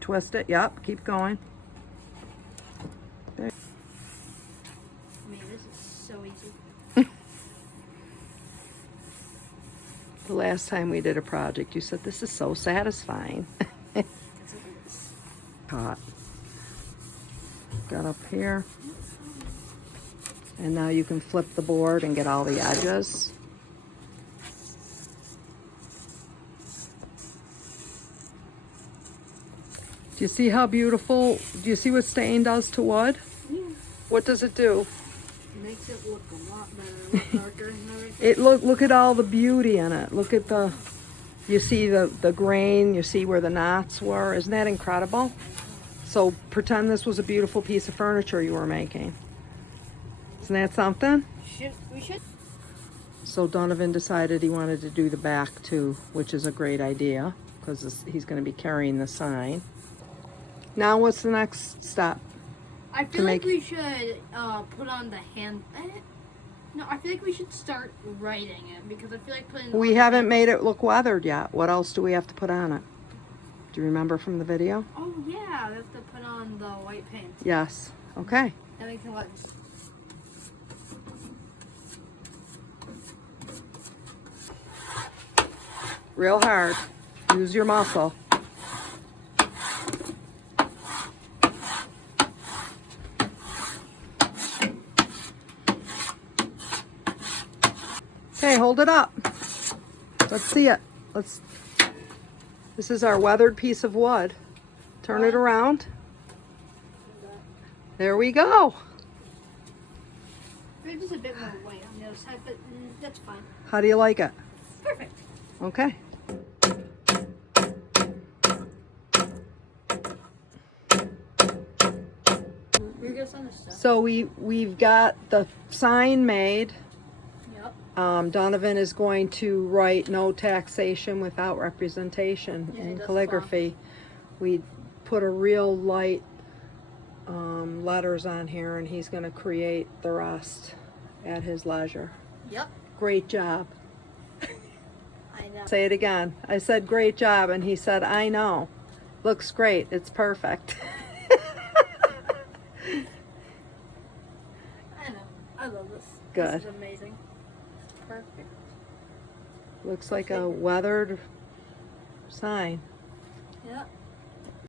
Twist it. Yep. Keep going. There. I mean, this is so easy. The last time we did a project, you said this is so satisfying. Hot. Got up here. And now you can flip the board and get all the edges. Do you see how beautiful, do you see what stain does to wood? Yeah. What does it do? It makes it look a lot better, a lot darker and everything. Look at all the beauty in it. Look at the, you see the grain, you see where the knots were. Isn't that incredible? So pretend this was a beautiful piece of furniture you were making. Isn't that something? We should. So Donovan decided he wanted to do the back too, which is a great idea because he's going to be carrying the sign. Now what's the next step? I feel like we should put on the hand. No, I feel like we should start writing it because I feel like putting. We haven't made it look weathered yet. What else do we have to put on it? Do you remember from the video? Oh yeah, we have to put on the white paint. Yes. Okay. Then we can let. Real hard. Use your muscle. Okay, hold it up. Let's see it. This is our weathered piece of wood. Turn it around. There we go. There's just a bit more white on the other side, but that's fine. How do you like it? Perfect. Okay. We're gonna sign this stuff. So we've got the sign made. Yep. Donovan is going to write no taxation without representation in calligraphy. We put a real light letters on here, and he's going to create the rest at his leisure. Yep. Great job. I know. Say it again. I said great job, and he said, I know. Looks great. It's perfect. I know. I love this. Good. This is amazing. Perfect. Looks like a weathered sign. Yep.